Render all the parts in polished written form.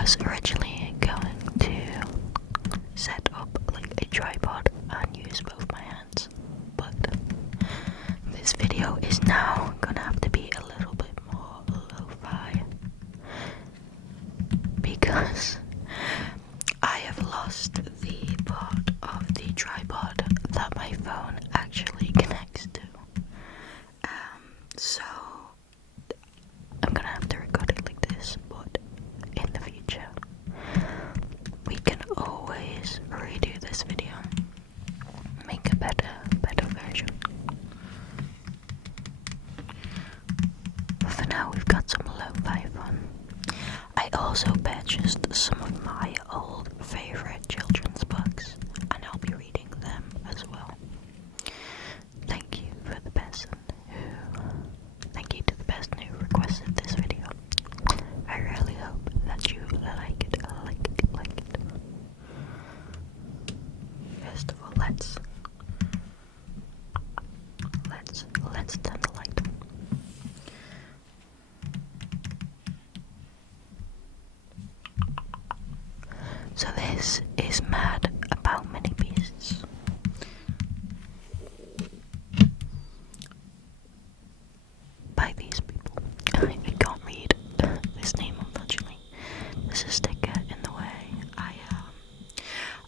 was originally going to set up like a tripod and use both my hands, but this video is now gonna have to be a little bit more lo-fi because I have lost the part of the tripod that my phone actually connects to. So I'm gonna have to record it like this, but in the future we can always redo this video, make a better version. But for now we've got some lo-fi fun. I also purchased some of my old favorite children's books and I'll be reading them as well. Thank you to the person who requested this video. I really hope that you like it. First of all, let's turn the light. So this is Mad About Mini Beasts. By these people. I can't read this name unfortunately. There's a sticker in the way.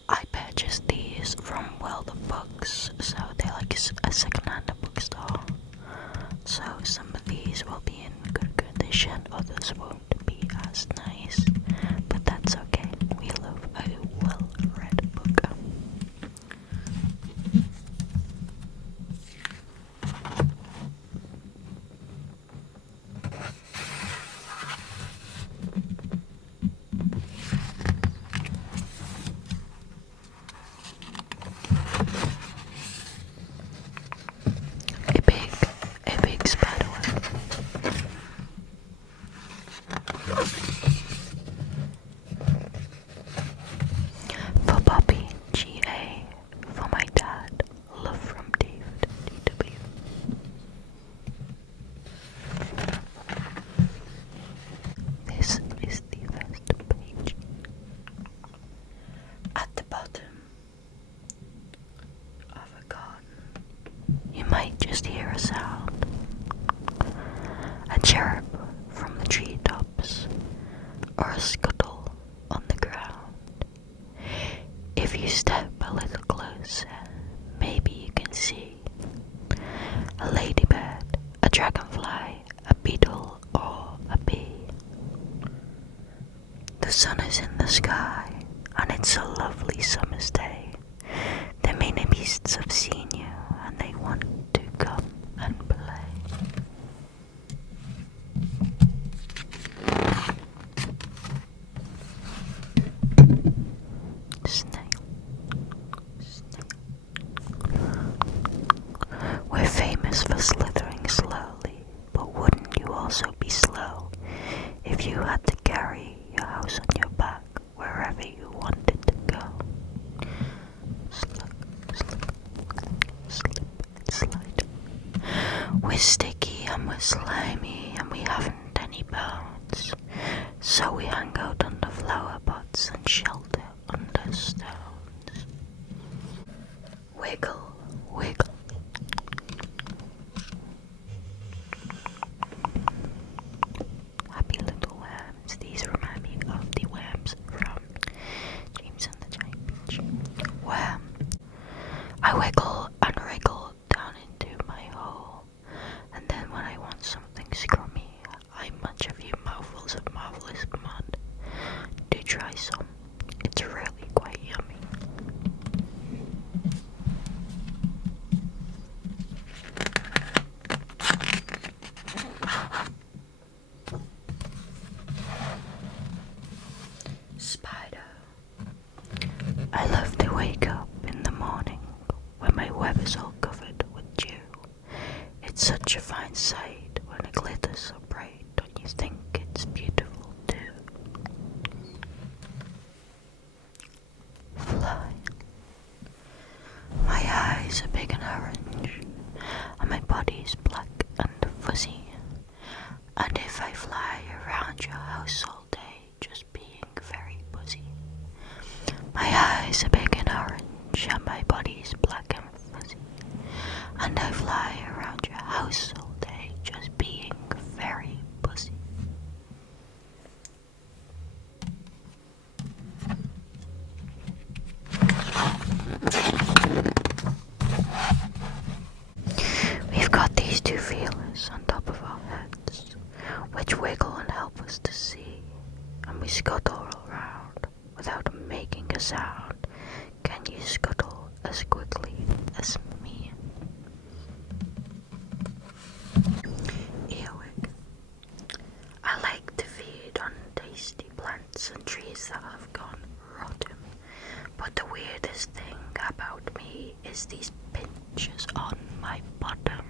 I purchased these from World of Books, so they're like a second-hand bookstore. So some of these will be in good condition, others won't be as nice, but that's okay. We love a well-read book. A big spider web. For Bobby, G.A. For my dad, love from David, D.W. This is the first page. At the bottom of a garden, you might just hear a sound. A chirp from the treetops, or a scuttle on the ground. If you step a little closer, maybe you can see a ladybird, a dragonfly, a beetle, or a bee. The sun is in the sky, and it's a lovely summer's day. The mini beasts have seen you, and they want to come and play. We're famous for slithering slowly, but wouldn't you also be slow if you had to carry your house on your back wherever you wanted to go? Slip and slide. We're sticky and we're slimy and we haven't any bones, so we hang out under flower pots and shelter under stones. Wiggle, wiggle. Happy little worms. These remind me of the worms from James and the Giant Peach. Worm. I wiggle and wriggle down into my hole, and then when I want something scrummy, I munch a few mouthfuls of marvelous mud. Do try some. It's really quite yummy. Spider. I love to wake up in the morning when my web is all covered with dew. It's such a fine sight when it glitters so bright, don't you think it's beautiful too? Fly. My eyes are big and orange, and my body's black and fuzzy. And if I fly around your house all day, just being branches on top of our heads, which wiggle and help us to see, and we scuttle around without making a sound. Can you scuttle as quickly as me? Earwig. I like to feed on tasty plants and trees that have gone rotten, but the weirdest thing about me is these pinches on my bottom.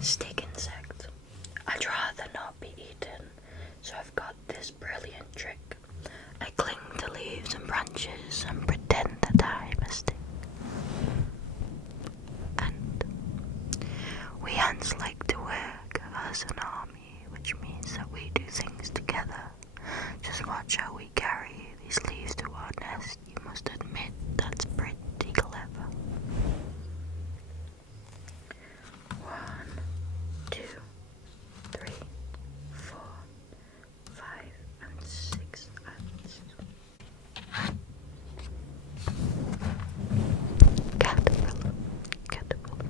Stick insect. I'd rather not be eaten, so I've got this brilliant trick. I cling to leaves and branches and pretend that I'm a stick. And we ants like to work as an army, which means that we do things together. Just watch how we carry these leaves to our nest. You must admit that's pretty clever. 1, 2, 3, 4, 5, and 6 ants. Caterpillar, caterpillar, caterpillar.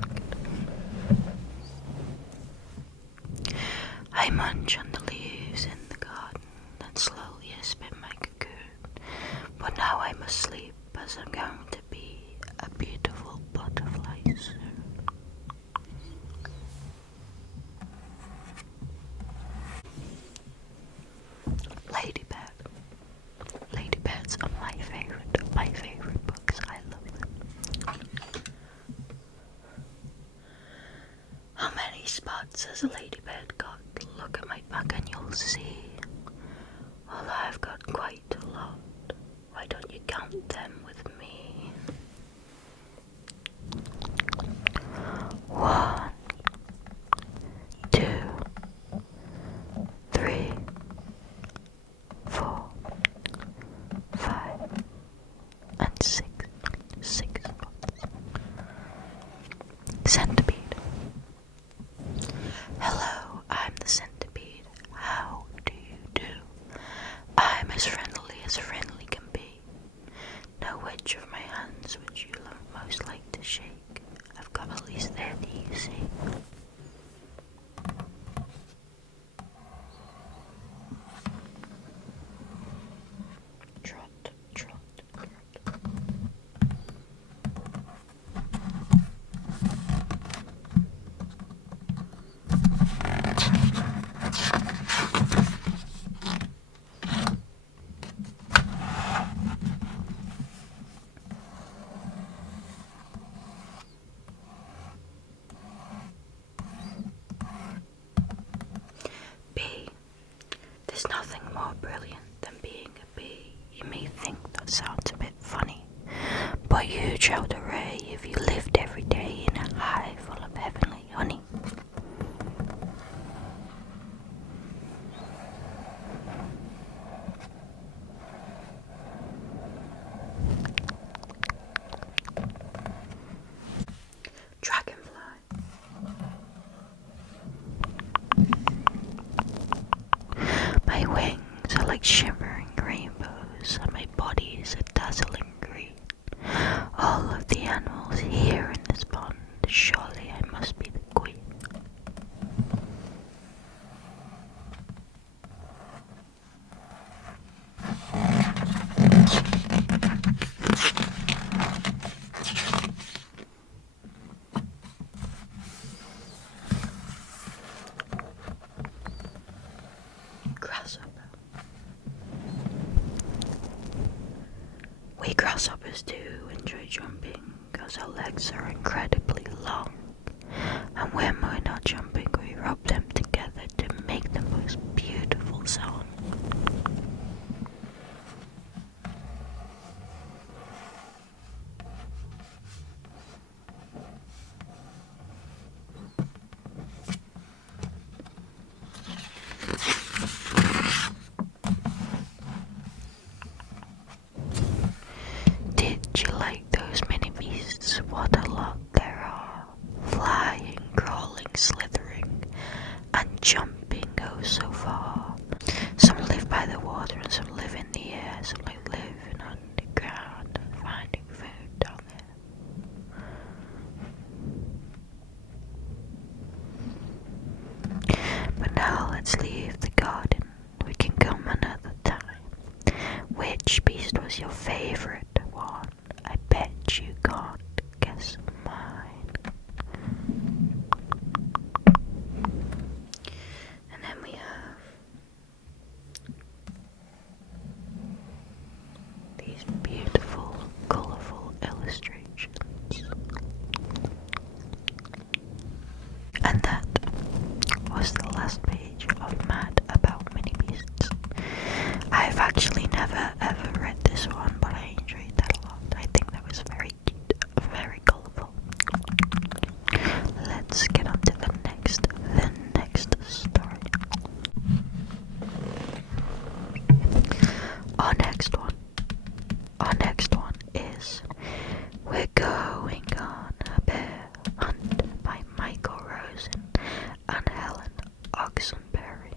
I munch on the leaves in the garden, then slowly I spin my cocoon. But now I must sleep, as I'm going to be a beautiful butterfly soon. Ladybird. Ladybirds are my favorite books. I love them. How many spots has a ladybird got? Look at my back and you'll see. Well, I've got quite a lot. Why don't you count them with me? 1, 2, 3, 4, 5, and 6. 6 spots. Centipede. Hello, I'm the centipede. How do you do? I'm as friendly can be. Know which of my hands would you most like to shake? I've got at least 30, you see. Trot, trot, trot. Bee. There's nothing more brilliant than being a bee. You may think that sounds a bit funny, but you'd shout hooray if you lived every day in a hive full of heavenly honey. Dragonfly. My wings are like shimmering rainbows, and my body is a dazzling green. All of the animals here in this pond, surely I must be the queen. Grasshopper. We grasshoppers do enjoy jumping, because our legs are incredibly long, and when we're not jumping we rub them together to make the most beautiful sound. Did you like those mini beasts? What a lot there are. Flying, crawling, slithering, Which beast was your favorite one? I bet you can't guess mine. And then we have these beautiful, colourful illustrations. And that was the last page of Mad About Mini Beasts. I've actually never ever read this one, but I enjoyed that a lot. I think that was very cute, very colourful. Let's get on to the next story. Our next one is We're Going on a Bear Hunt by Michael Rosen and Helen Oxenberry.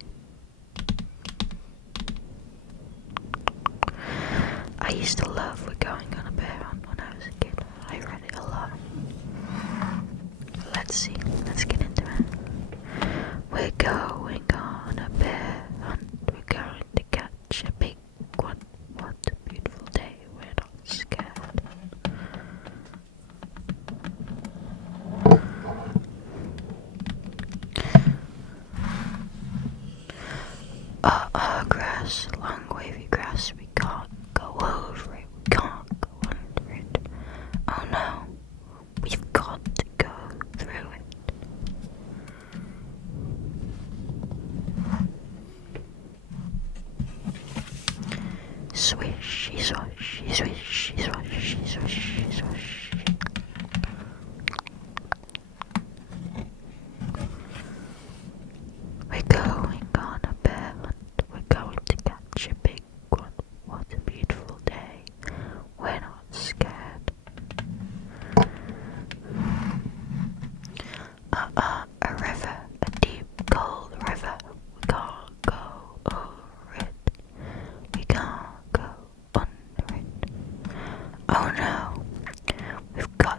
I used to love We're Going on a Bear Hunt when I was a kid. I read it a lot. Let's get into it. We're going on a bear hunt. We're going to catch a big one. What a beautiful day. We're not scared. Grass, long wavy grass. We can't go over it. We can't go under it. Oh no, we've got to go through it. Swishy, swishy, swishy, swishy, swishy, swish. We're going on a bear hunt. We're going to catch a big one. What a beautiful day. We're not scared. A river, a deep, cold river. We can't go over it. We can't go under it. Oh no, we've got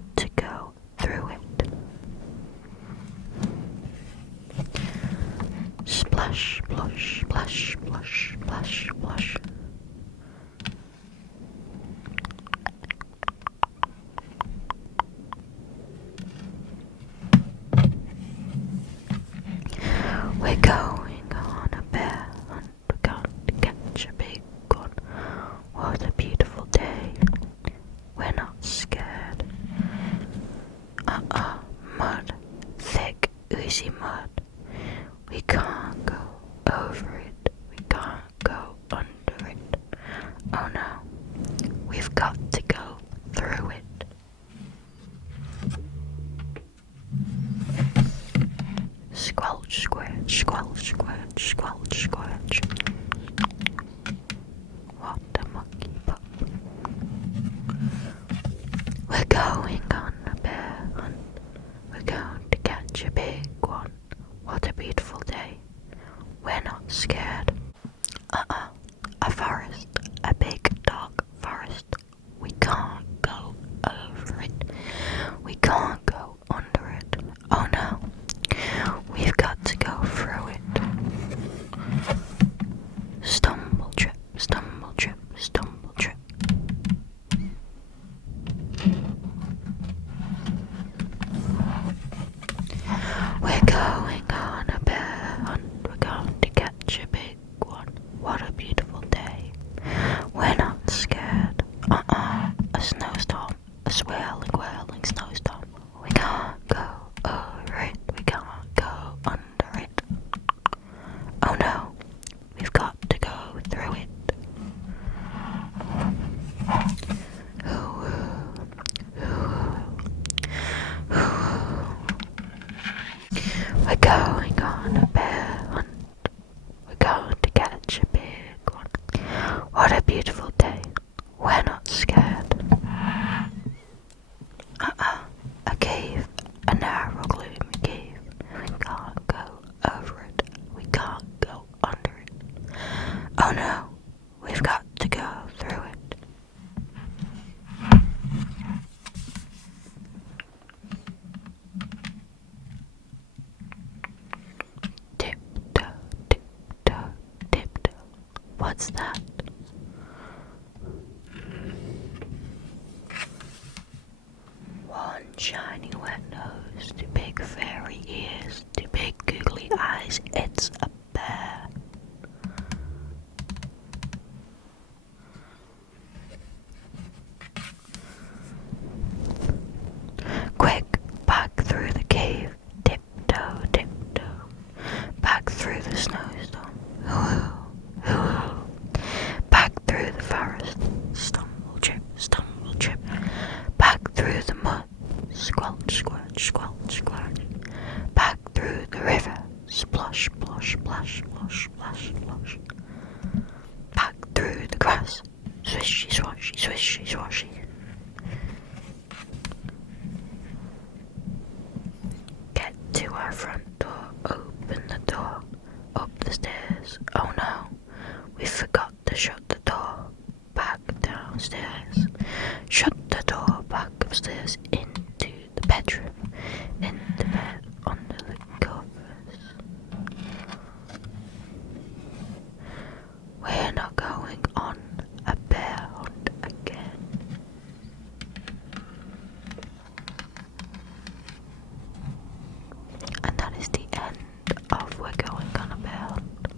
one shiny wet nose, two big fairy ears, two big googly eyes. It's a bear. Quick, back through the cave, tiptoe, tiptoe, back through the snowstorm, hoo-hoo, hoo-hoo, back through the forest, stumble, trip, back through the mud, squelch, squelch, squelch, squelch, back through the river, splosh, splosh, splash, splosh, splash, splosh, back through the grass, swishy, swashy, swishy, swashy. Get to our front door, open the door, up the stairs. Oh no, we forgot to shut the door. Back downstairs, shut the door, back upstairs, into the bedroom, in the bed, under the covers. We're not going on a bear hunt again. And that is the end of We're Going on a Bear Hunt.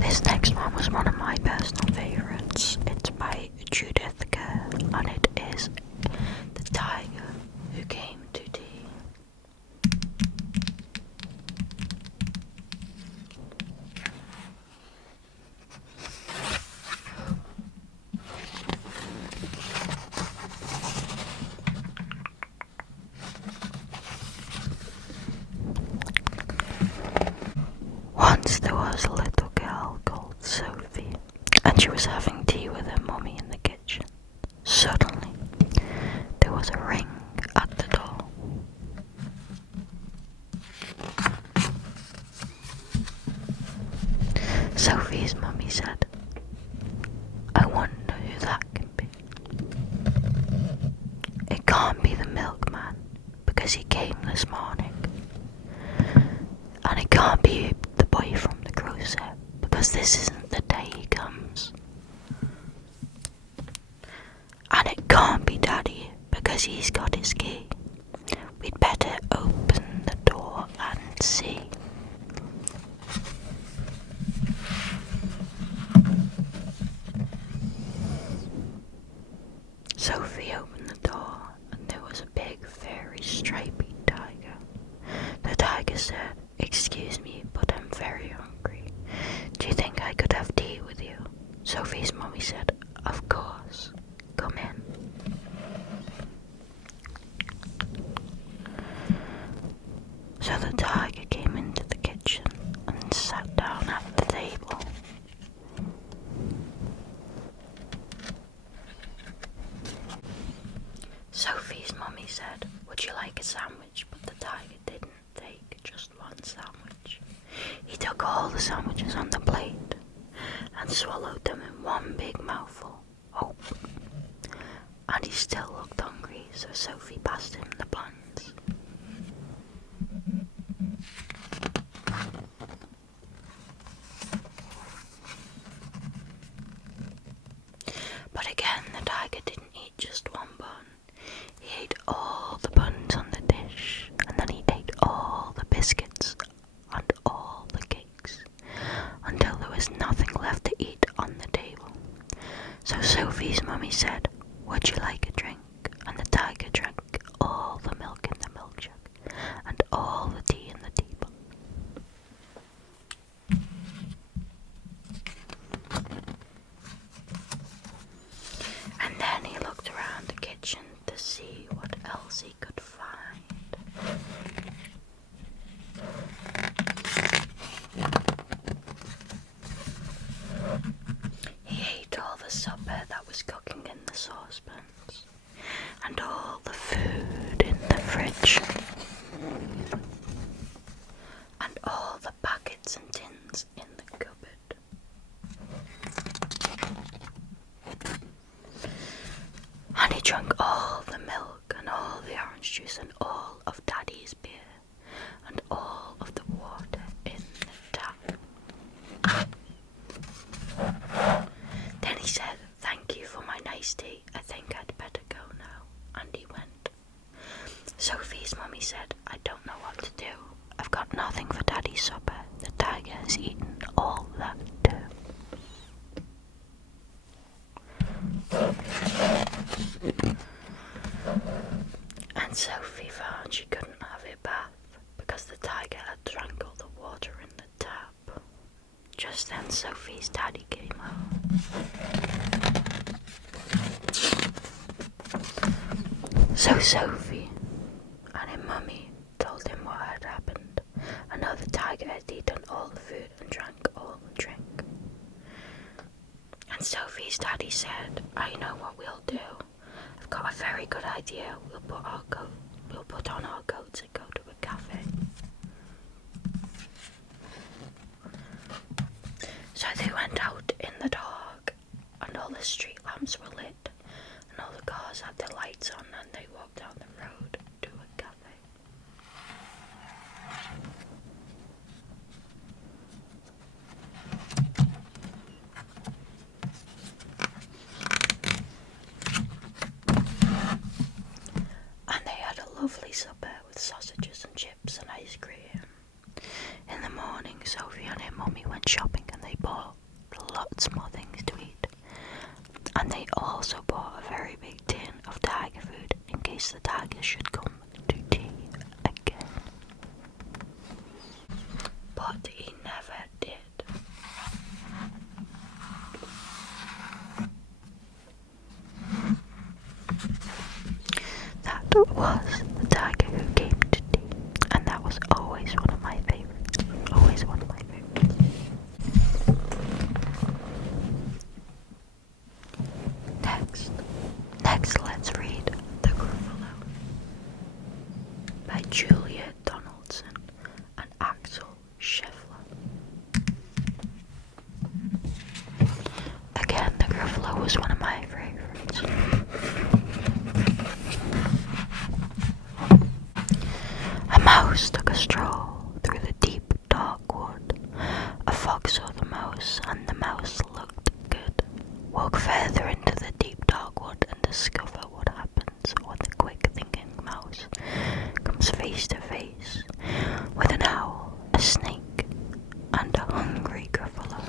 This next one was one of my personal favourites. It's by Judith Kerr, and it is The Tiger Who Came to Tea. Once there was a little girl called Sophie, and she was having tea with her mummy in the kitchen. Suddenly, there was a ring at the door. Sophie's mummy said, "I wonder who that can be. It can't be the milkman, because he came this morning. And it can't be the boy from the grocer, because this isn't the day he comes. And it can't be Daddy, because he's got his key. We'd better open the door and see." Sophie opened the door, and there was a big, very stripy tiger. The tiger said, "Excuse me, but I'm very hungry. Do you think I could have tea with you?" Sophie's mummy said, "Of course. Come in." So the tiger came into the kitchen and sat down at the table. Sophie's mummy said, "Would you like a sandwich?" But the tiger didn't take just one sandwich. He took all the sandwiches on the plate and swallowed them in one big mouthful. Oh. And he still looked hungry, so Sophie passed him the buns. But again, the tiger didn't eat just one bun. He ate all the buns on the dish, and then he ate all the biscuits and all the cakes, until there was nothing left to eat on the table. So Sophie's mummy said, "Would you like a drink?" And the tiger drank all the milk in the milk jug and all the tea in the teapot. And then he looked around the kitchen to see what else he could find. He ate all the supper that was cooking in the saucepans, and all the food in the fridge, and all the packets and tins in the cupboard. And he drank all the milk and all the orange juice and all of Daddy's beer and all of the water in the tap. Then he said, "Thank you for my nice tea. I think I'd better go now." And he went. mummy said, I don't know what to do. I've got nothing for Daddy's supper. The tiger has eaten all that too. And Sophie found she couldn't have a bath because the tiger had drank all the water in the tap. Just then Sophie's daddy came home. So Sophie and her mummy told him what had happened, and how the tiger had eaten all the food and drank all the drink. And Sophie's daddy said, I know what we'll do. I've got a very good idea. We'll put on our coats and go to a cafe. So they went out in the dark, and all the street lamps were lit, and all the cars had their lights on, and they walked down the road to a cafe. And they had a lovely supper with sausages and chips and ice cream. In the morning, Sophie and her mummy went shopping and they bought lots more things to eat. And they also bought a very big tin of tiger food in case the tiger should come to tea again. But he never did. That was the tiger who came to tea, and that was always one of my favorites. Always one of my favorites. Next, let's read The Gruffalo by Julia Donaldson and Axel Scheffler. Again, The Gruffalo was one of my favorites. A mouse took a stroll through the deep, dark wood. A fox saw the mouse, and the mouse looked good. Walk further into the deep, dark wood and discover what happens when the quick-thinking mouse comes face to face with an owl, a snake, and a hungry Gruffalo.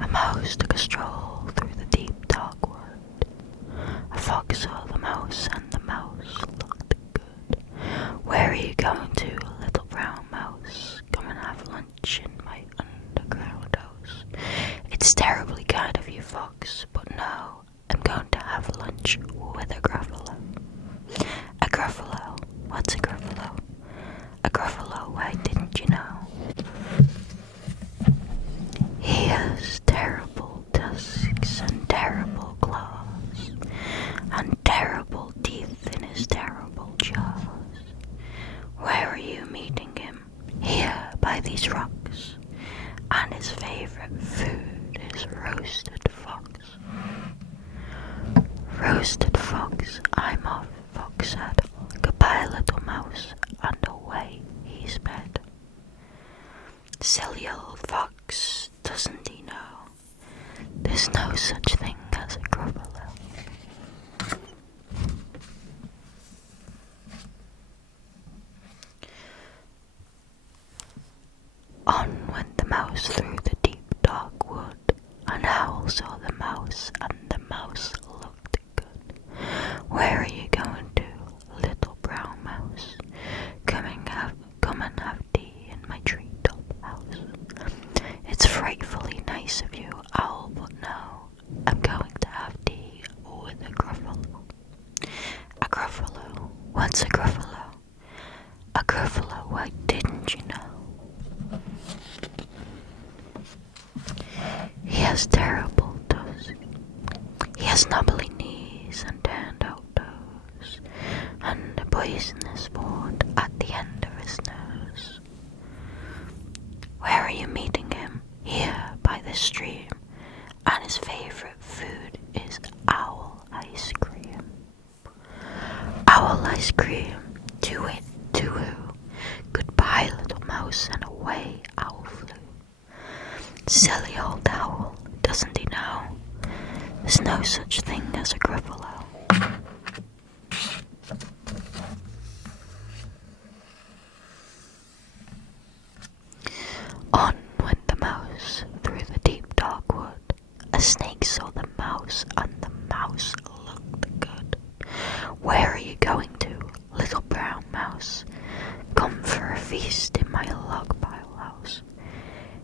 A mouse took a stroll through the deep, dark wood. A fox saw the mouse, and the mouse looked good. Where are you going to, little brown mouse? Come and have lunch in my underground house. It's terribly kind of you, fox, but no, I'm going to have lunch with a Gruffalo. A Gruffalo? What's a Gruffalo? A Gruffalo, why didn't you know? He has terrible tusks and terrible claws, and terrible teeth in his terrible jaws. Where are you meeting him? Here, by these rocks. And his favorite food is roasted fox. Roasted fox, I'm off, fox said. Goodbye, little mouse, and away he sped. Silly old fox, doesn't he know? There's no such thing as a Gruffalo. On went the mouse through the deep dark wood. An owl saw the mouse, and the mouse looked good. Where are you going to, little brown mouse? Come and have tea in my treetop house. It's frightfully nice of you, owl, but no, I'm going to have tea with a Gruffalo. A Gruffalo? What's a Gruffalo? A Gruffalo, why didn't you know? He has terrible tusks. He has knobbly knees and turned out toes, and a poisonous wart at the end of his nose. Where are you meeting him? Here, by the stream, and his favorite food is owl ice cream. ice cream. To it, to who? Goodbye, little mouse, and away owl flew. Silly old owl, doesn't he know? There's no such thing as a Gruffalo. On went the mouse through the deep dark wood. A snake saw the mouse, and the mouse looked good. Where are you going to, little brown mouse? Come for a feast in my log pile house.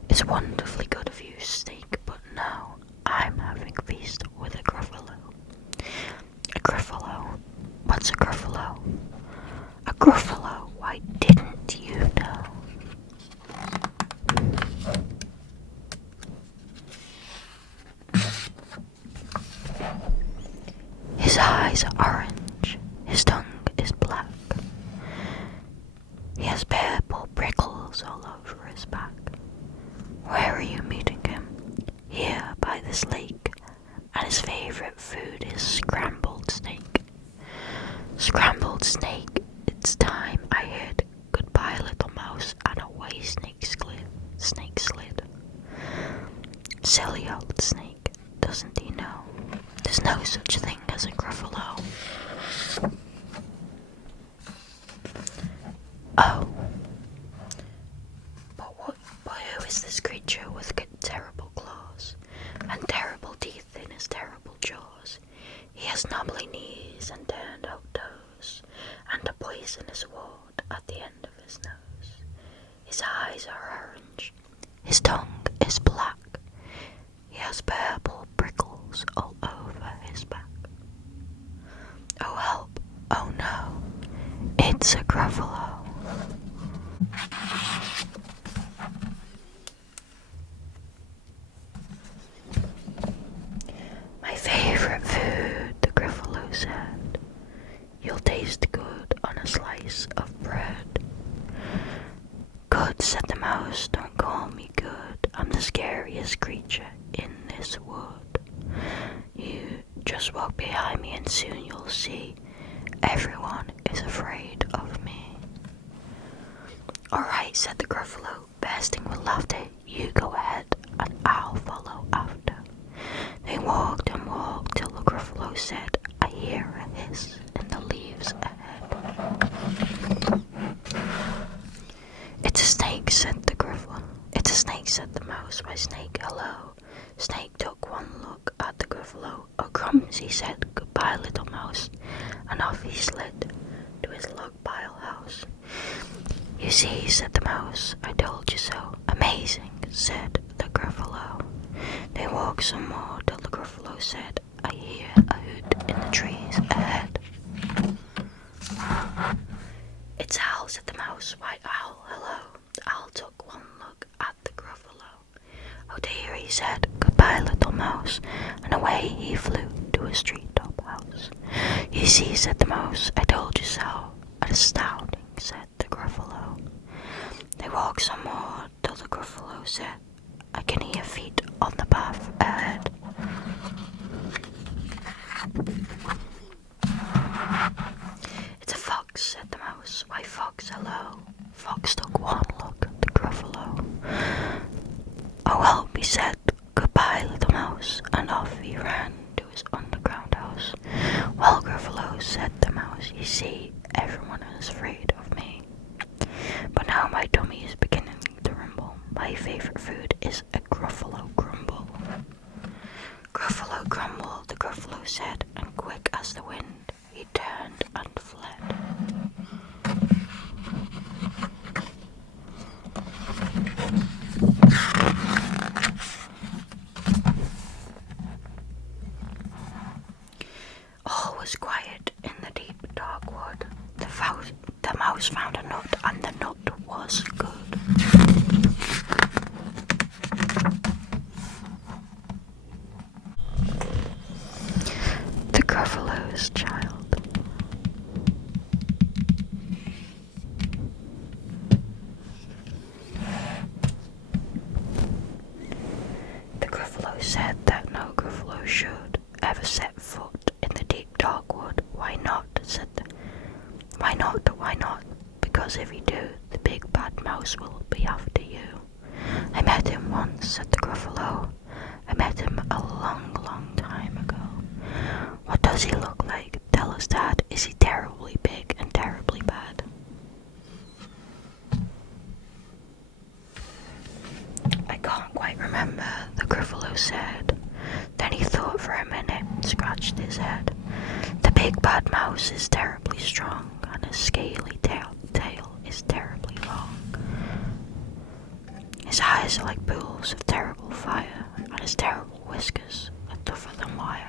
It's wonderfully good of you, snake, but no, I'm having a feast with a Gruffalo. A Gruffalo? What's a Gruffalo? A Gruffalo? Why didn't you know? His eyes are orange, his tongue is black. He has purple prickles all over his back. Where are you meeting him? Here by this lake, and his favourite food is scrambled snake. Scrambled snake, it's time I hid. Goodbye, little mouse, and away snake slid. Silly old snake, doesn't he know? There's no such thing as a Gruffalo. Oh. But who is this creature with terrible claws and terrible teeth in his terrible jaws? He has knobbly knees and turned out toes, and a poisonous wart at the end of his nose. His eyes are orange, his tongue is black. He has purple prickles all over his back. Oh help, oh no, it's a Gruffalo. My favourite food, the Gruffalo said. You'll taste good on a slice of bread. Good, said the mouse, don't call me good. I'm the scariest creature in this wood. You just walk behind me and soon you'll see everyone is afraid of me. Alright, said the Gruffalo, bursting with laughter. You go ahead and I'll follow after. They walked and walked till the Gruffalo said, I hear a hiss in the leaves ahead. It's a snake, said the Gruffalo. It's a snake, said the mouse. Why, snake, hello. Snake took one look at the Gruffalo. Oh, crumbs, he said. Goodbye, little mouse. And off he slid to his log pile house. You see, said the mouse, I told you so. Amazing, said the Gruffalo. They walked some more till the Gruffalo said, I hear a hoot in the trees ahead. It's Owl, said the mouse. Why, Owl, hello. The Owl took one look at the Gruffalo. Oh dear, he said, goodbye, little mouse, and away he flew to his treetop house. You see, said the mouse, I told you so. Astounding, said the Gruffalo. They walked some more till the Gruffalo said, I can hear feet on the path ahead. It's a fox, said the mouse. Why, fox, hello. Fox took one look at the Gruffalo. Oh, help, he said. Goodbye, little mouse. And off he ran to his underground house. Well, Gruffalo, said the mouse, you see, everyone is afraid of me. But now my tummy is beginning to rumble. My favourite food is a Gruffalo crumble. Gruffalo crumble, the Gruffalo said, and quick as the wind, he turned and fled. All was quiet in the deep dark wood. The mouse found a nut, and the nut was good. The Gruffalo's child. The Gruffalo said that no Gruffalo should ever set foot in the deep dark wood. Why not? Why not? Why not? Because if you do, the big bad mouse will be after you. I met him once, said the Gruffalo. I met him a long, long time ago. What does he look like? Tell us, Dad. Is he terribly big and terribly bad? I can't quite remember, the Gruffalo said. Then he thought for a minute and scratched his head. The big bad mouse is terribly strong, and his scaly tail is terribly long. His eyes are like pools of terrible fire, and his terrible whiskers are tougher than wire.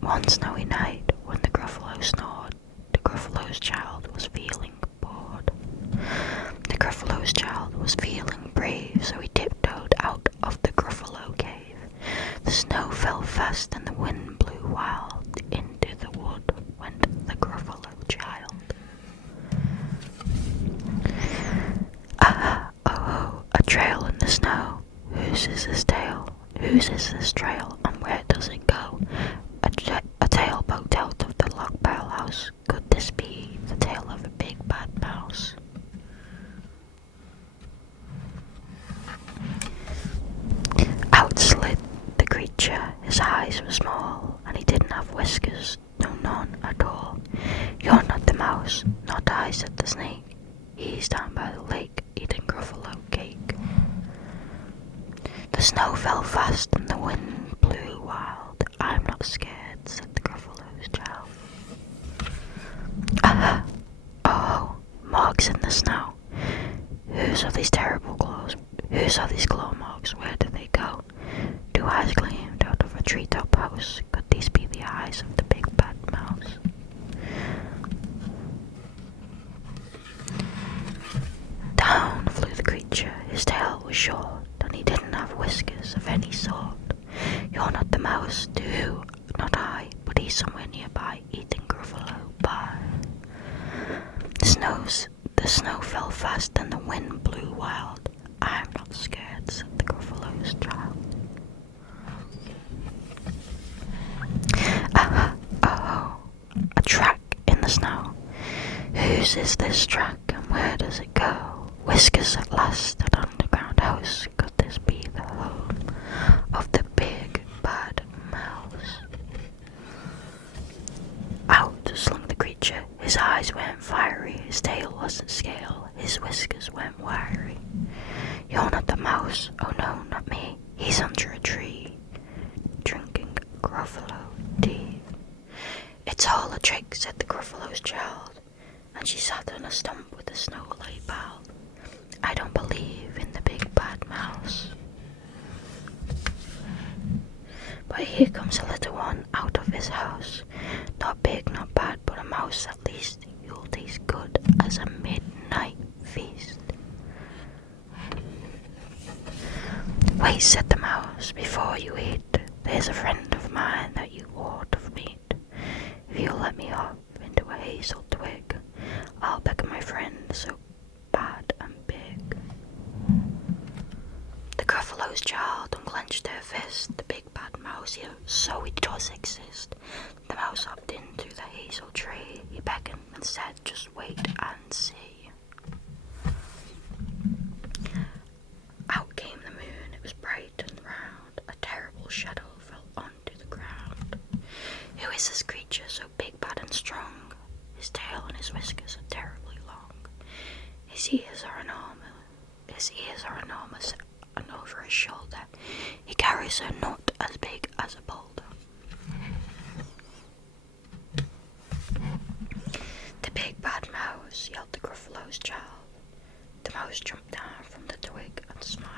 One snowy night, when the Gruffalo snored, the Gruffalo's child was feeling bored. The Gruffalo's child was feeling brave, so he tiptoed out of the Gruffalo cave. The snow fell fast and the wind blew wild. Into the wood went the Gruffalo child. Ah, oh, a trail in the snow. Whose is this tail? Whose is this trail, and where does it go? A tail poked out of the log pile house. Could this be the tail of a big bad mouse? Out slid the creature. His eyes were small, and he didn't have whiskers. No, none at all. You're not the mouse, not I, said the snake. He's down by the lake, eating Gruffalo cake. The snow fell fast and the wind blew wild. I'm not scared, said the Gruffalo's child. Ah, oh, marks in the snow. Whose are these terrible claws? Whose are these claw marks? Where do they go? Two eyes gleamed out of a treetop house. Could these be the eyes of the big bad mouse? Down flew the creature. His tail was short, and he didn't have whiskers of any sort. You're not the mouse, too, not I, but he's somewhere nearby, eating Gruffalo pie. The snow fell fast and the wind blew wild. I'm not scared, said the Gruffalo's child. Ah, oh, a track in the snow. Whose is this track, and where does it go? Whiskers at last, an underground house. Could this be the home of the big bad mouse? Out slung the creature. His eyes went fiery, his tail wasn't scale, his whiskers went wiry. You're not the mouse, oh no, not me. He's under a tree, drinking Gruffalo tea. It's all a trick, said the Gruffalo's child, and she sat on a stump with the snow lay piled. I don't believe in the big bad mouse. But here comes a little one out of his house. Not big, not bad, but a mouse at least. You'll taste good as a midnight feast. Wait, said the mouse, before you eat. There's a friend of mine that you ought to meet. If you'll let me up into a hazel twig, I'll beckon my friend so bad and big. The Gruffalo's child unclenched her fist. The big bad mouse, here, so it does exist. The mouse hopped into the hazel tree. He beckoned and said, just wait and see. Out came the moon. It was bright and round. A terrible shadow fell onto the ground. Who is this creature so big, bad and strong? His tail and his whiskers are terribly long. His ears are enormous, and over his shoulder he carries a nut as big as a boulder. The big bad mouse, yelled the Gruffalo's child. The mouse jumped down from the twig and smiled.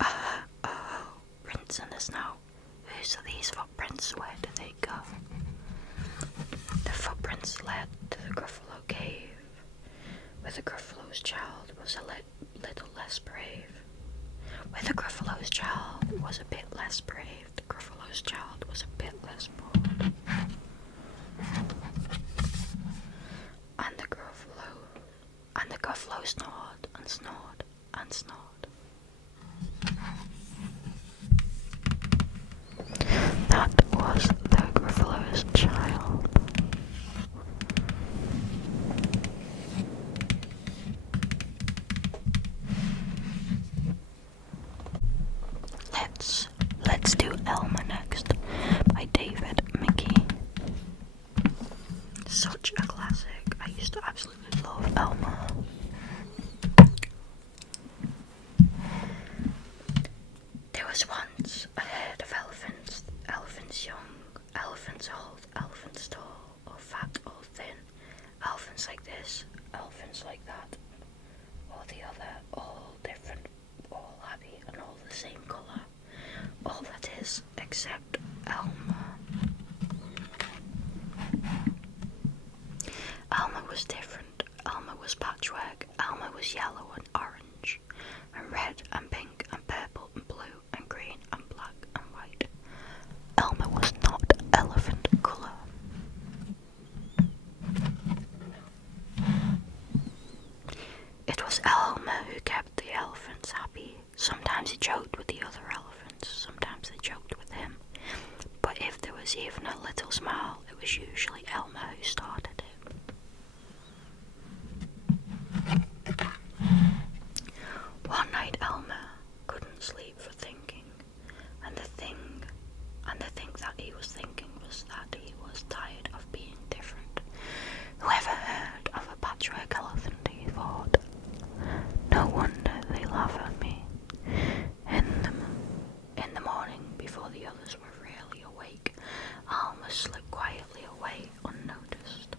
Ah, oh, prints in the snow. Whose are these footprints? Where do they go? The footprints led to the Gruffalo cave, where the Gruffalo's child was a little less brave. Where the Gruffalo's child was a bit less brave, the Gruffalo's child was a bit less bold. And the Gruffalo snored and snored and snored. That was was once a herd of elephants, elephants young, elephants old, elephants tall, or fat or thin, elephants like this, elephants like that, or the other, all different, all happy and all the same colour, all that is, except Elmer. Elmer was different. Elmer was patchwork. Elmer was yellow and orange, and red and pink and purple and blue and green and black and white. Elmer was not elephant colour. It was Elmer who kept the elephants happy. Sometimes he joked with the other elephants, sometimes they joked with him. But if there was even a little smile, it was usually Elmer who started it. One night Elmer couldn't sleep for thinking, and the thing that he was thinking was that he was tired of being different. Whoever heard of a patchwork elephant, he thought. No wonder they laugh at me. In the morning, before the others were really awake, Elmer slipped quietly away unnoticed.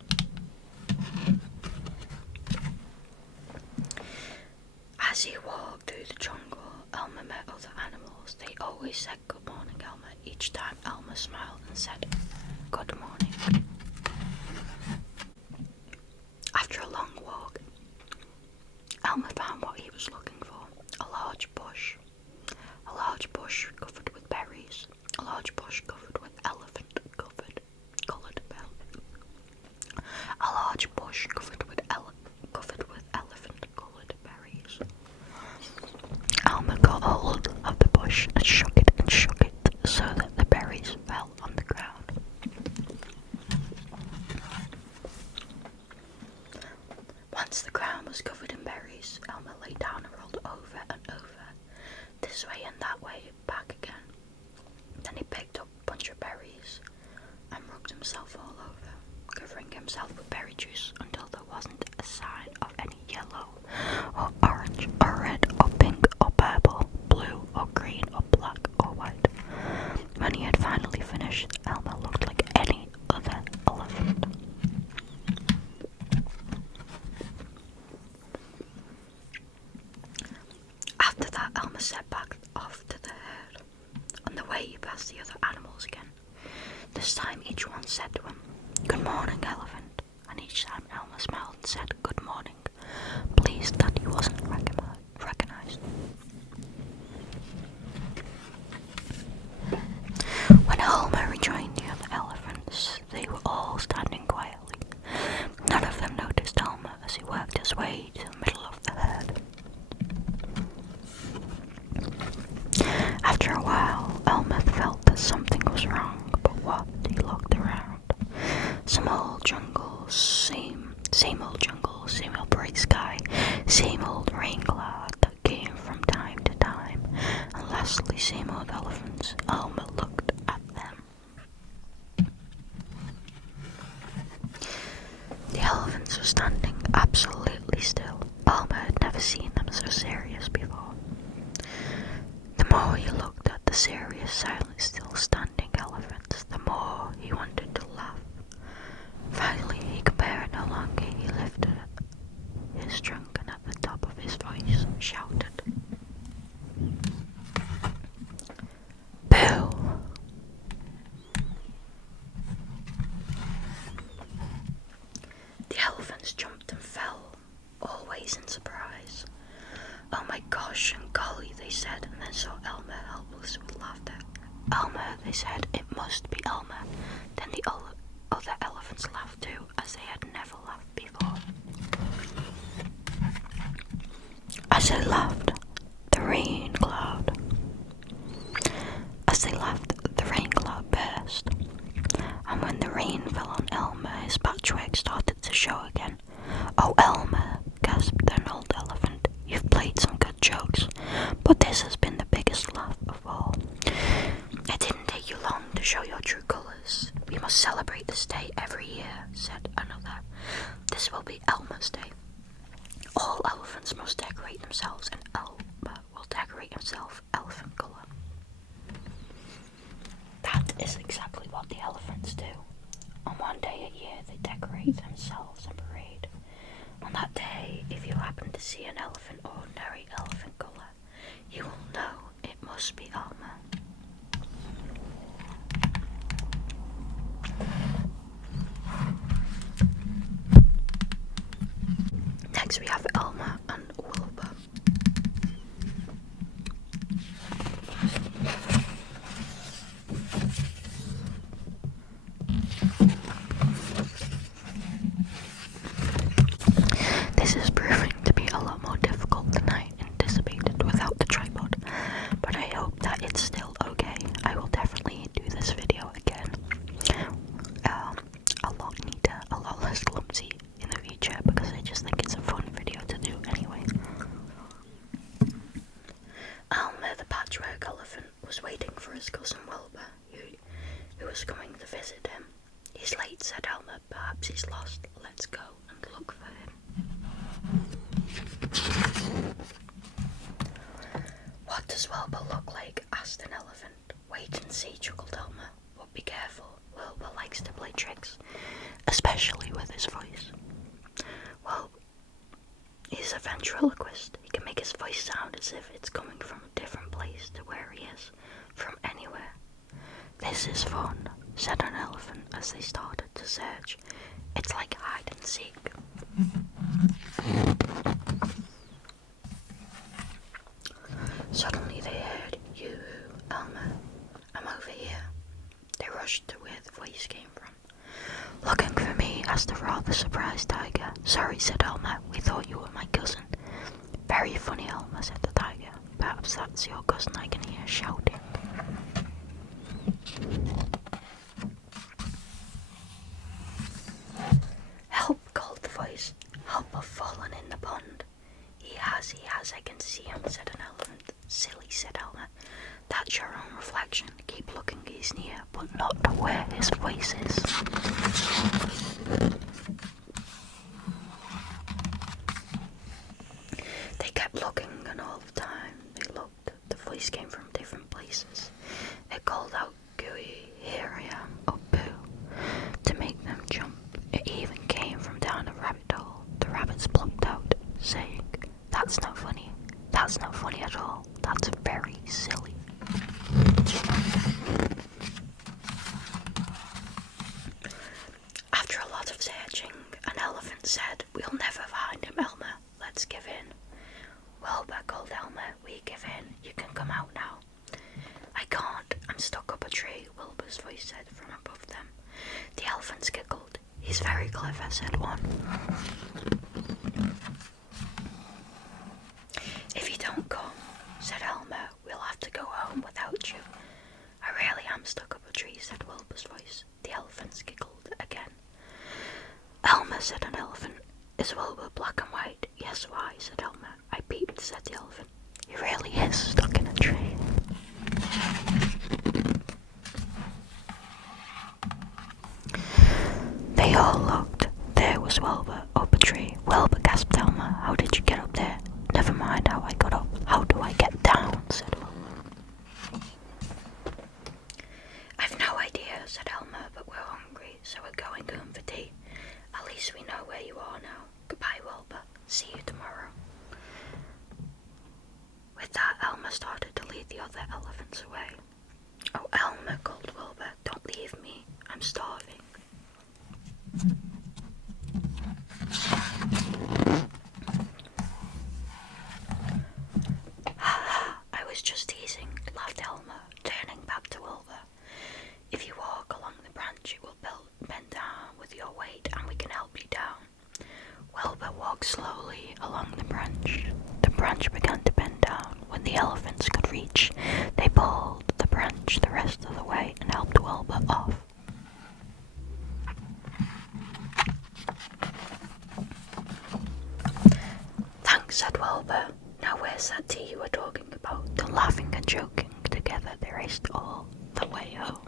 As he walked through the jungle, Elmer met other animals. They always said good morning, Elmer. Each time Elmer smiled and said good morning. After a long walk, Elmer found what he was looking for. A large bush. A large bush covered with berries. A large bush covered with coloured berries. A large bush covered with elephant coloured berries. Elmer got hold of the bush and shook it so that the berries fell on the ground. Once the ground was covered in berries, Elmer lay down and rolled over and over, this way and that way, back again. Then he picked up a bunch of berries and rubbed himself all over, covering himself with berry juice until there wasn't a sign of any yellow or orange or red or pink or purple, blue or green or black or white. When he had finally finished, Elmer looked like any other elephant. After that, Elmer set back off to the herd. On the way, he passed the other animals again. This time, each one said to him, "Good morning, elephant." And each time, Elmer smiled and said, "Good morning," pleased that he wasn't recognized. When Elmer rejoined the other elephants, they were all standing quietly. None of them noticed Elmer as he worked his way to the middle of the herd. After a while, Elmer felt that something was wrong, but what? He looked around. Same old jungle, same old bright sky, same old rain cloud that came from time to time, and lastly, same old elephants. Elmer looked at them. The elephants were standing absolutely still. Elmer had never seen them so serious before. The more he looked at the serious, silent, still standing elephants, the more he wanted to laugh. Finally, he could bear it no longer. He lifted his trunk and at the top of his voice shouted, "Boo!" The elephants jumped and fell, always in surprise. "Oh my gosh and golly," they said, and then saw Elmer helpless with laughter. "Elmer," they said, "it must be Elmer." Then the other elephants laughed too, as they had never laughed before. As they laughed, the rain cloud burst, and when the rain fell on Elmer, his patchwork started to show again. "Oh, Elmer," gasped an old elephant, "you've played some good jokes, but this has been the biggest laugh of all. It didn't take you long to show your true colours. We must celebrate this day every year," said another. "This will be Elmer's Day. All elephants must decorate themselves, and Elmer will decorate himself elephant colour." what the elephants do. On one day a year, they decorate themselves and parade. On that day, if you happen to see an elephant, ordinary elephant colour, you will know it must be Elmer. Next we have Elmer and Wilbur. This is proving to be a lot more difficult than I anticipated without the tripod, but I hope that it's still okay. I will definitely do this video again. A lot neater, a lot less clumsy in the future, because I just think it's a fun video to do anyway. Elmer the patchwork elephant was waiting for his cousin Wilbur, who was coming to visit him. He's late, said Elmer. Perhaps he's lost. Let's go and look for him. What does Wilbur look like? Asked an elephant. Wait and see, chuckled Elmer. But be careful. Wilbur likes to play tricks, especially with his voice. Well, he's a ventriloquist. He can make his voice sound as if it's coming from a different place to where he is, from anywhere. This is fun, said an elephant as they started to search. It's like hide and seek. Suddenly they heard, "Yoo-hoo, Elmer, I'm over here." They rushed to where the voice came from. Looking for me? Asked a rather surprised tiger. Sorry, said Elmer, we thought you were my cousin. Very funny, Elmer, said the tiger. Perhaps that's your cousin I can hear shouting. Help, called the voice. Help, I've fallen in the pond. He has, I can see him, said an elephant. Silly, said Elmer. That's your own reflection. Keep looking, he's near, but not to where his voice is. They kept looking, and all the time they looked, the voice came from different places. It called out, Gooey, here I am, oh boo, to make them jump. It even came from down a rabbit hole. The rabbits plucked out, saying, That's not funny at all, that's very silly. After a lot of searching, an elephant said, We'll never find him, Elmer, let's give in. Wilbur, called Elmer, we give in, you can come out now. I can't, I'm stuck up a tree, Wilbur's voice said from above them. The elephants giggled. He's very clever, said one. If you don't come, said Elmer, we'll have to go home without you. I really am stuck up a tree, said Wilbur's voice. The elephants giggled again. Elmer, said an elephant, is Wilbur black and white? Yes, why, said Elmer. I peeped, said the elephant. He really is stuck in a tree. They all looked. There was Wilbur up a tree. Wilbur, gasped Elmer. How did you get up there? Never mind how I got up. How do I get down? Said Wilbur. I've no idea, said Elmer, but we're hungry, so we're going home for tea. At least we know where you are now. Goodbye, Wilbur. See you tomorrow. With that, Elmer started to lead the other elephants away. Oh, Elmer, called Wilbur, don't leave me. I'm starving. I was just teasing, laughed Elmer, turning back to Wilbur. If you walk along the branch, it will bend down with your weight and we can help you down. Wilbur walked slowly along the branch. The branch began to bend down. When the elephants could reach, they pulled the branch the rest of the way and helped Wilbur off. Thanks, said Wilbur. Now where's that tea you were talking about? And laughing and joking together, they raced all the way home.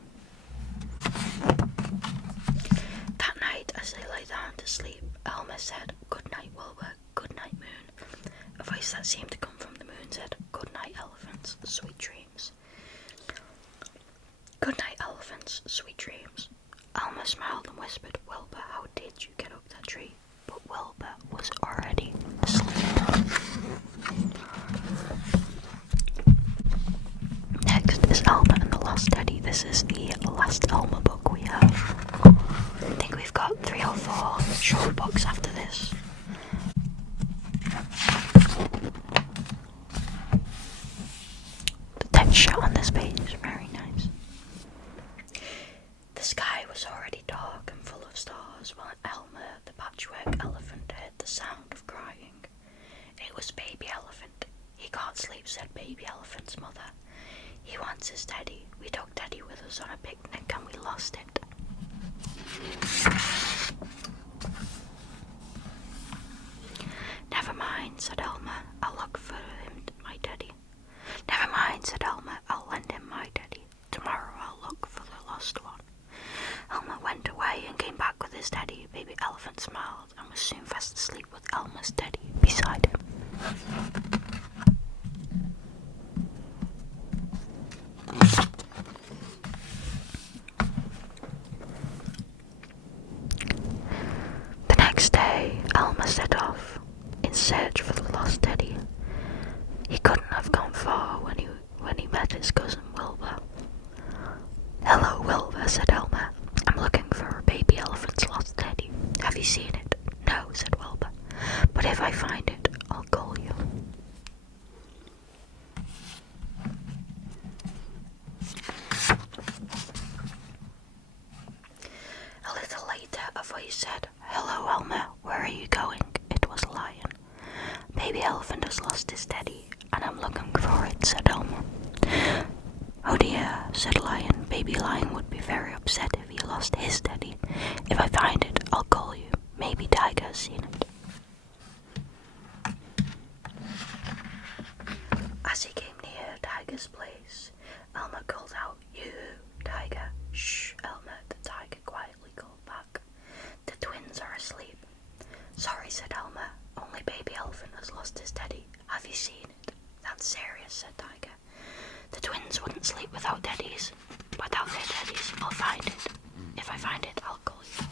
That night, as they lay down to sleep, Elmer said, Good night, Wilbur. Good night, Moon. A voice that seemed to come from the moon said, Good night, elephants. Sweet dreams. Good night, elephants. Sweet dreams. Elma smiled and whispered, Wilbur, how did you get up that tree? But Wilbur was already asleep. Next is Elma and the Lost Teddy. This is the last Elma book we have. I think we've got 3 or 4 short books after this. The texture on this page is very nice. The sky was already dark and full of stars when Elmer, the patchwork elephant, heard the sound of crying. It was Baby Elephant. He can't sleep, said Baby Elephant's mother. He wants his Teddy. We took Teddy with us on a picnic and we lost it. Never mind, said Elmer. I'll look for him, my Teddy. Never mind, said Elmer. I'll lend him my Teddy. Tomorrow I'll look for the lost one. Elmer went away and came back with his Teddy. Baby Elephant smiled and was soon fast asleep with Elmer's Teddy beside him. The next day, Elmer set off in search for the lost Teddy. He couldn't have gone far when he met his cousin Wilbur. Hello, Wilbur, said Elmer. I'm looking for a baby elephant's lost Teddy. Have you seen it? No, said Wilbur. But if I find it, I'll call you. A little later, a voice said, Hello, Elmer, where are you going? It was Lion. Baby Elephant has lost his Teddy, and I'm looking for it, said Elmer. Oh dear, said Lion. Baby Lion would be very upset if he lost his Teddy. If I find it, I'll call you. Maybe Tiger has seen it. As he came near Tiger's place, Elmer called out, You, Tiger. Shh, Elmer, the tiger quietly called back. The twins are asleep. Sorry, said Elmer. Only Baby Elephant has lost his Teddy. Have you seen it? That's serious, said Tiger. The twins wouldn't sleep without Teddies. Without their Teddies, I'll find it. If I find it, I'll call you.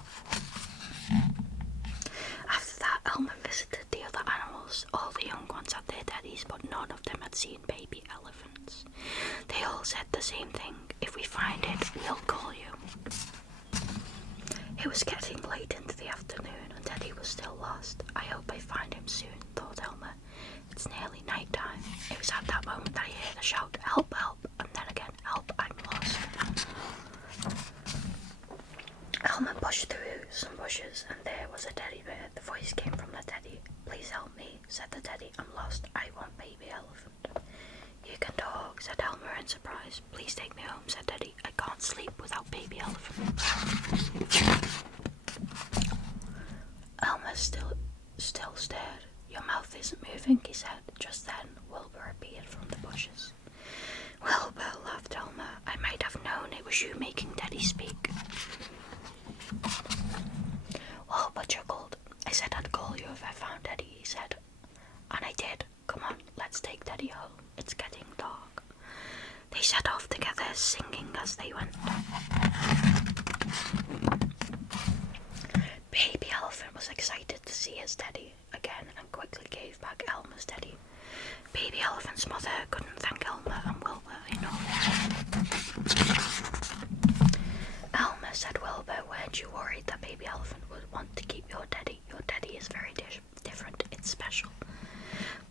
After that, Elmer visited the other animals. All the young ones had their Teddies, but none of them had seen baby elephants. They all said the same thing. If we find it, we'll call you. It was getting late into the afternoon and Teddy was still lost. I hope I find him soon, thought Elmer. It's nearly night time. It was at that moment that I heard a shout, Help, help, and then again, help, I'm lost. Elmer pushed through some bushes and there was a teddy bear. The voice came from the Teddy. Please help me, said the Teddy. I'm lost. I want baby elephant. You can talk, said Elmer in surprise. Please take me home, said Teddy. I can't sleep without baby elephant. Elmer still stared. Your mouth isn't moving, he said. Just then, Wilbur appeared from the bushes. Wilbur, laughed Elmer. I might have known it was you making Teddy speak. Wilbur chuckled. I said I'd call you if I found Teddy, he said. And I did. Come on, let's take Teddy home. It's getting dark. They set off together, singing as they went. Baby Elephant was excited to see his Teddy again and quickly gave back Elmer's Teddy. Baby Elephant's mother couldn't thank Elmer and Wilbur enough. Elmer, said Wilbur, weren't you worried that Baby Elephant would want to keep your Teddy? Your Teddy is very different. It's special.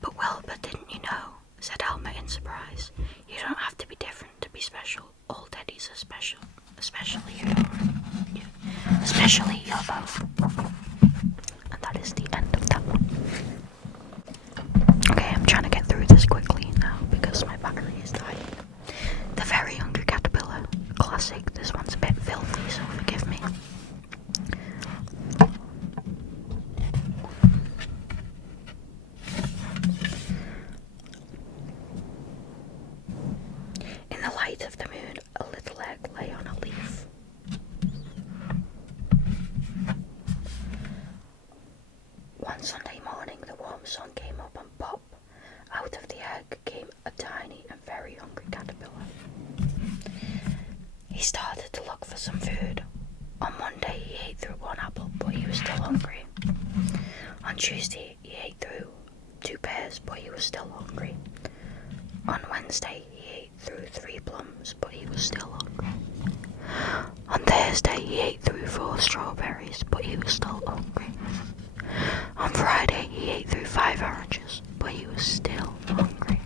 But Wilbur, didn't you know? Said Elmer in surprise. You don't have to be different to be special. All Teddies are special. Especially your own. Especially your own. And that is the end of that one. Okay, I'm trying to get through this quickly now because my battery is dying. The Very Hungry Caterpillar. Classic. This one's a bit filthy, so forgive me. In the light of the moon, a little egg lay on a leaf. some food. On Monday he ate through one apple, but he was still hungry. On Tuesday he ate through 2 pears, but he was still hungry. On Wednesday he ate through 3 plums, but he was still hungry. On Thursday he ate through 4 strawberries, but he was still hungry. On Friday he ate through 5 oranges, but he was still hungry.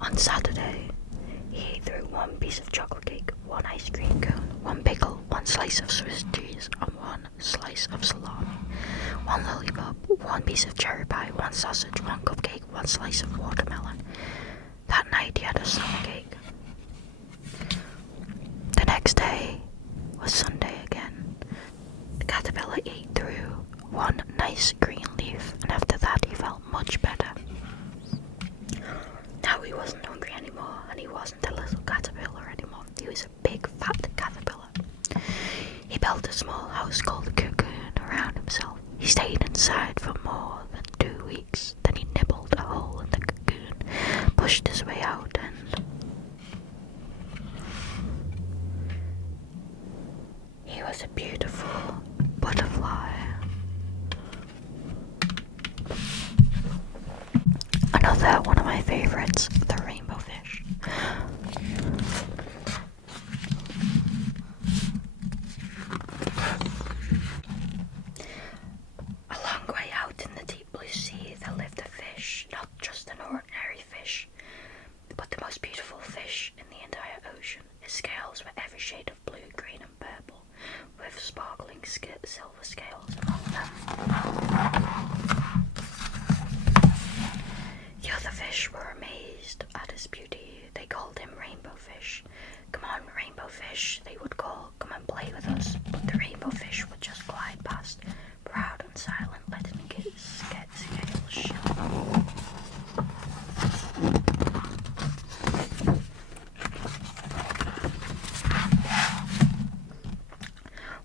On Saturday he ate through 1 piece of chocolate cake, 1 ice cream cone, 1 pickle, 1 slice of Swiss cheese, and 1 slice of salami, 1 lollipop, 1 piece of cherry pie, 1 sausage, 1 cupcake, 1 slice of watermelon. That night he had a stomachache. The next day was Sunday again. The caterpillar ate through 1 nice green leaf, and after that he felt much better. Now he wasn't hungry anymore, and he wasn't a little caterpillar anymore. He was a big fat caterpillar. He built a small house called a cocoon around himself. He stayed inside for more than 2 weeks. Then he nibbled a hole in the cocoon, pushed his way out, and he was a beautiful butterfly. Another one of my favorites, the rainbow fish. A long way out in the deep blue sea there lived a fish, not just an ordinary fish, but the most beautiful fish in the entire ocean. His scales were every shade of blue, green and purple, with sparkling silver scales among them. The other fish were amazed at his beauty. They called him Rainbow Fish. Come on, Rainbow Fish, they would call, come and play with us. But the Rainbow Fish would just glide past, proud and silent, letting his scales show.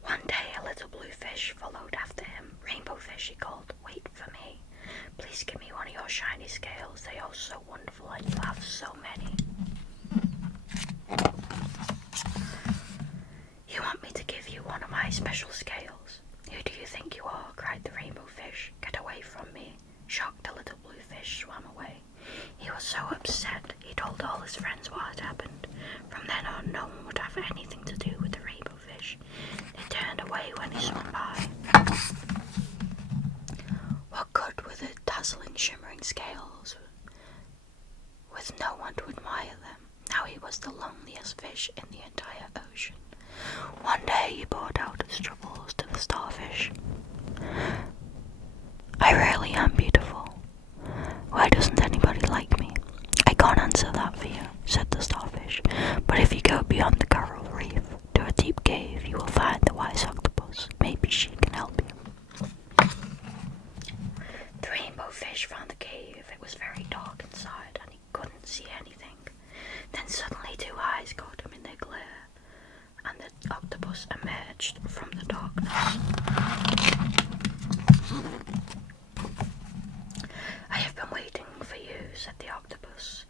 One day a little blue fish followed after him. Rainbow Fish, he called, wait for me. Please give me one of your shiny scales. They are so wonderful and you have so many. You want me to give you one of my special scales? Who do you think you are? Cried the Rainbow Fish. Get away from me. Shocked, the little blue fish swam away. He was so upset, he told all his friends what had happened. From then on, no one would have anything to do with the Rainbow Fish. They turned away when he swam by. What good were the dazzling, shimmering scales with no one to admire them? Now he was the loneliest fish in the entire ocean. One day he poured out his troubles to the starfish. I really am beautiful. Why doesn't anybody like me? I can't answer that for you, said the starfish. But if you go beyond the coral reef to a deep cave, you will find the wise octopus. Maybe she can help you. The Rainbow Fish found the cave. It was very dark inside and he couldn't see anything. Then suddenly 2 eyes caught him in their glare, and the octopus emerged from the darkness. I have been waiting for you, said the octopus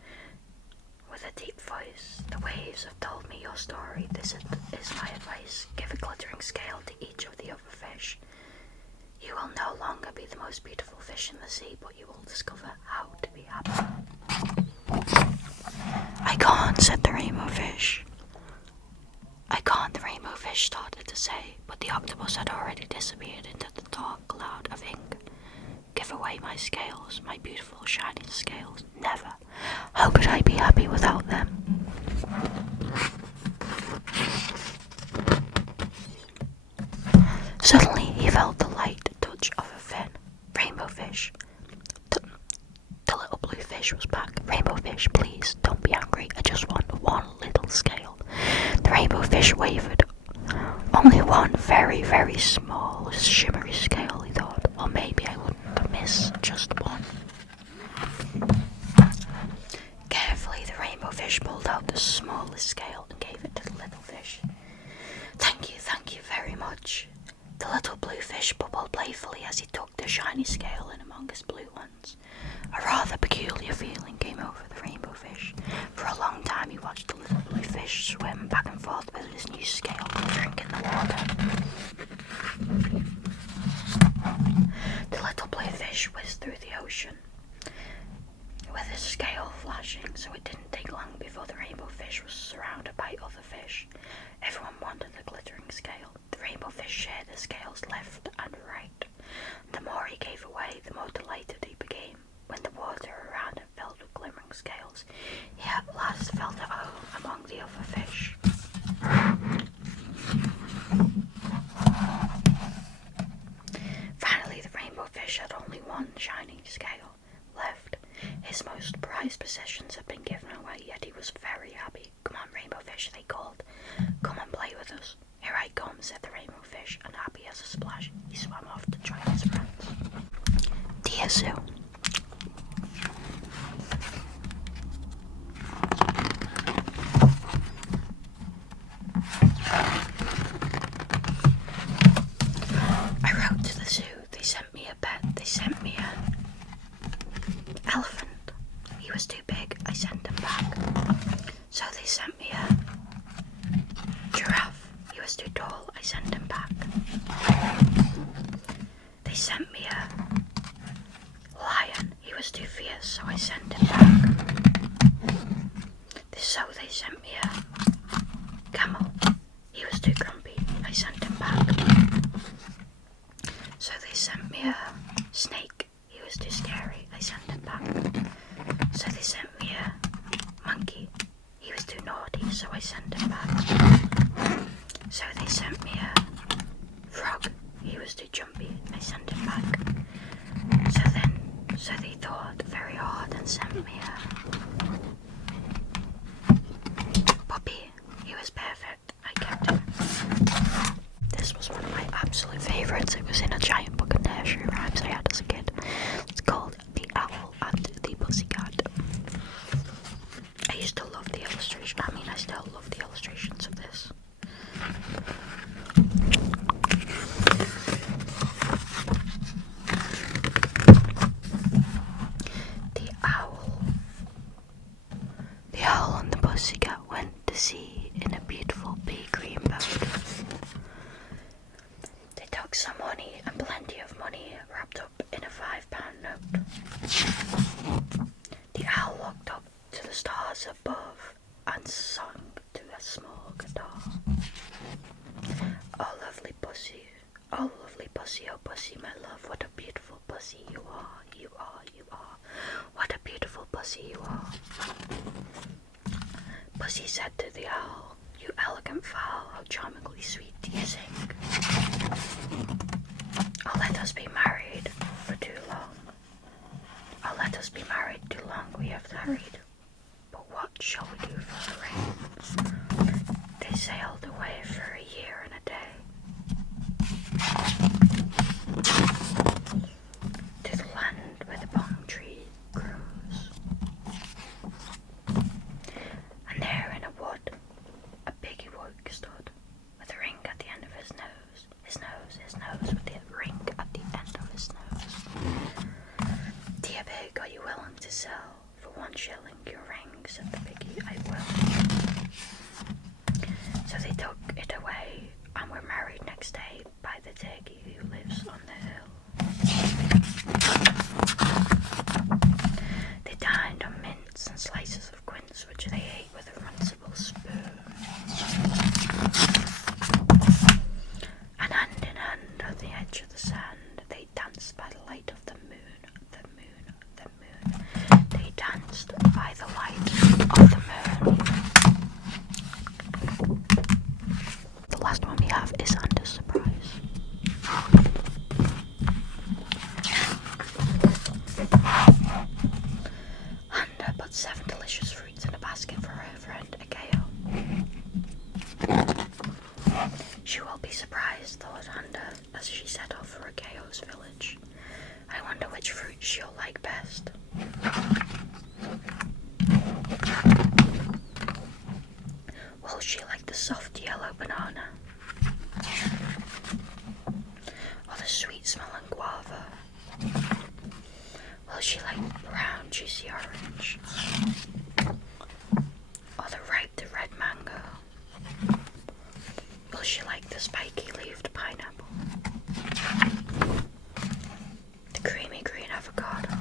with a deep voice. The waves have told me your story. This is my advice. Give a glittering scale to each of the other fish. You will no longer be the most beautiful fish in the sea, but you will discover how to be happy. I can't, said the Rainbow Fish. I can't, the Rainbow Fish started to say, but the octopus had already disappeared into the dark cloud of ink. Give away my scales, my beautiful shining scales. Never. How could I be happy without them? Suddenly he felt the light touch of a fin. Rainbow Fish. The little blue fish was back. Rainbow Fish, please, don't be angry. I just want one little scale. The Rainbow Fish wavered. Only one very, very small, shimmery scale, he thought. Or maybe I wouldn't miss just one. Carefully, the Rainbow Fish pulled out the smallest scale and gave it to the little fish. Thank you very much. The little blue fish bubbled playfully as he took the shiny scale in among his blue ones. A rather peculiar feeling came over the Rainbow Fish. For a long time he watched the little blue fish swim back and so it didn't take long before the rainbow fish was surrounded by other fish. Everyone wanted the glittering scale. The rainbow fish shared the scales left and right. The more he gave away, the more delighted he became. When the water around him filled with glimmering scales, he at last felt at home among the other fish. Finally, the rainbow fish had only one shining scale left. His most prized possessions had been given away, yet he was very happy. "Come on, rainbow fish," they called. "Come and play with us." "Here I come," said the rainbow fish, and happy as a splash, he swam off to join his friends. TIFU. I wrote to the zoo. They sent me a pet. They sent me an elephant. He was too big. I sent him back. So they sent me a giraffe. He was too tall. I sent him back. They sent me a lion. He was too fierce, so I sent him back. So they sent me a camel. He was too grumpy. I sent him back. So they sent me a snake. He was too scary. I sent him back. So they sent me a monkey. He was too naughty, so I sent him back. So they sent me a frog. He was too jumpy. I sent him back. So they thought very hard and sent me a puppy. He was perfect. I kept him. This was one of my absolute favourites. It was in a giant book of nursery rhymes I had as a kid. It's called The Owl and the Pussycat. I used to love the illustration. I still love the illustrations of this. The owl and the pussycat went to sea in a beautiful pea green boat. They took some honey and plenty of money wrapped up in a £5 note. The owl looked up to the stars above and sung to a small guitar. "Oh lovely pussy, oh lovely pussy, oh pussy my love, what a beautiful pussy you are, you are, you are, what a beautiful pussy you are." Pussy said to the owl, "You elegant fowl, how charmingly sweet do you sing. Oh, let us be married for too long. Oh, let us be married too long we have tarried. But what shall we do for the rain?" They sailed away for a year and a day to the land where the palm tree grows. And there in a wood, a big oak stood, with a ring at the end of his nose, his nose, his nose, with the ring at the end of his nose. "Dear pig, are you willing to sell for 1 shilling your ring?" said the piggy. "I will." So they took it away and were married next day by the turkey who lives on the hill. They dined on mince and slices of quince, which they ate with a runcible spoon. And hand in hand on the edge of the sand, they danced by the light of the moon, the moon, the moon. They danced by the light of the moon. The last one we have is Under Surprise. Handa put 7 delicious fruits in a basket for her friend Akeo. She will be surprised, thought Handa, as she set off for Akeo's village. I wonder which fruit she'll like best. Will she like the soft yellow banana? Or the sweet smelling guava? Will she like brown juicy orange? Or the ripe red mango? Will she like the spiky leaved pineapple? The creamy green avocado?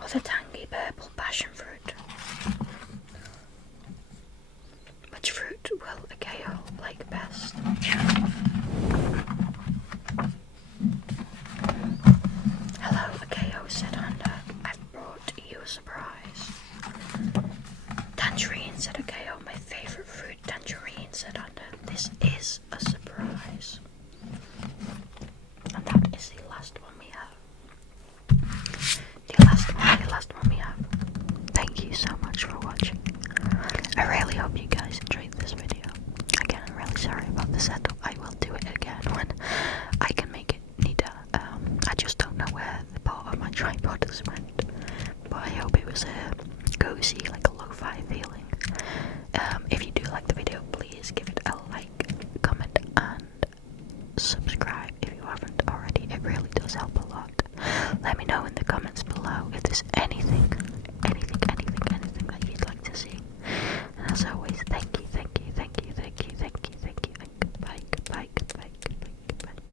Or the tangy passion fruit. Which fruit will a KO like best? Hello, a KO, said Honda. I've brought you a surprise. Tangerine, said a KO. My favorite fruit, tangerine, said Honda. This is a surprise. And that is the last one we have. The last one we have. Thank you so much for watching. I really hope you guys enjoyed this video. Again, I'm really sorry about the setup. I will do it again when I can make it neater. I just don't know where the part of my tripod has went. But I hope it was cozy, like a lo-fi feeling. If you do like the video, please give it a like, comment, and subscribe if you haven't already. It really does help a lot. Let me know in the comments below if there's anything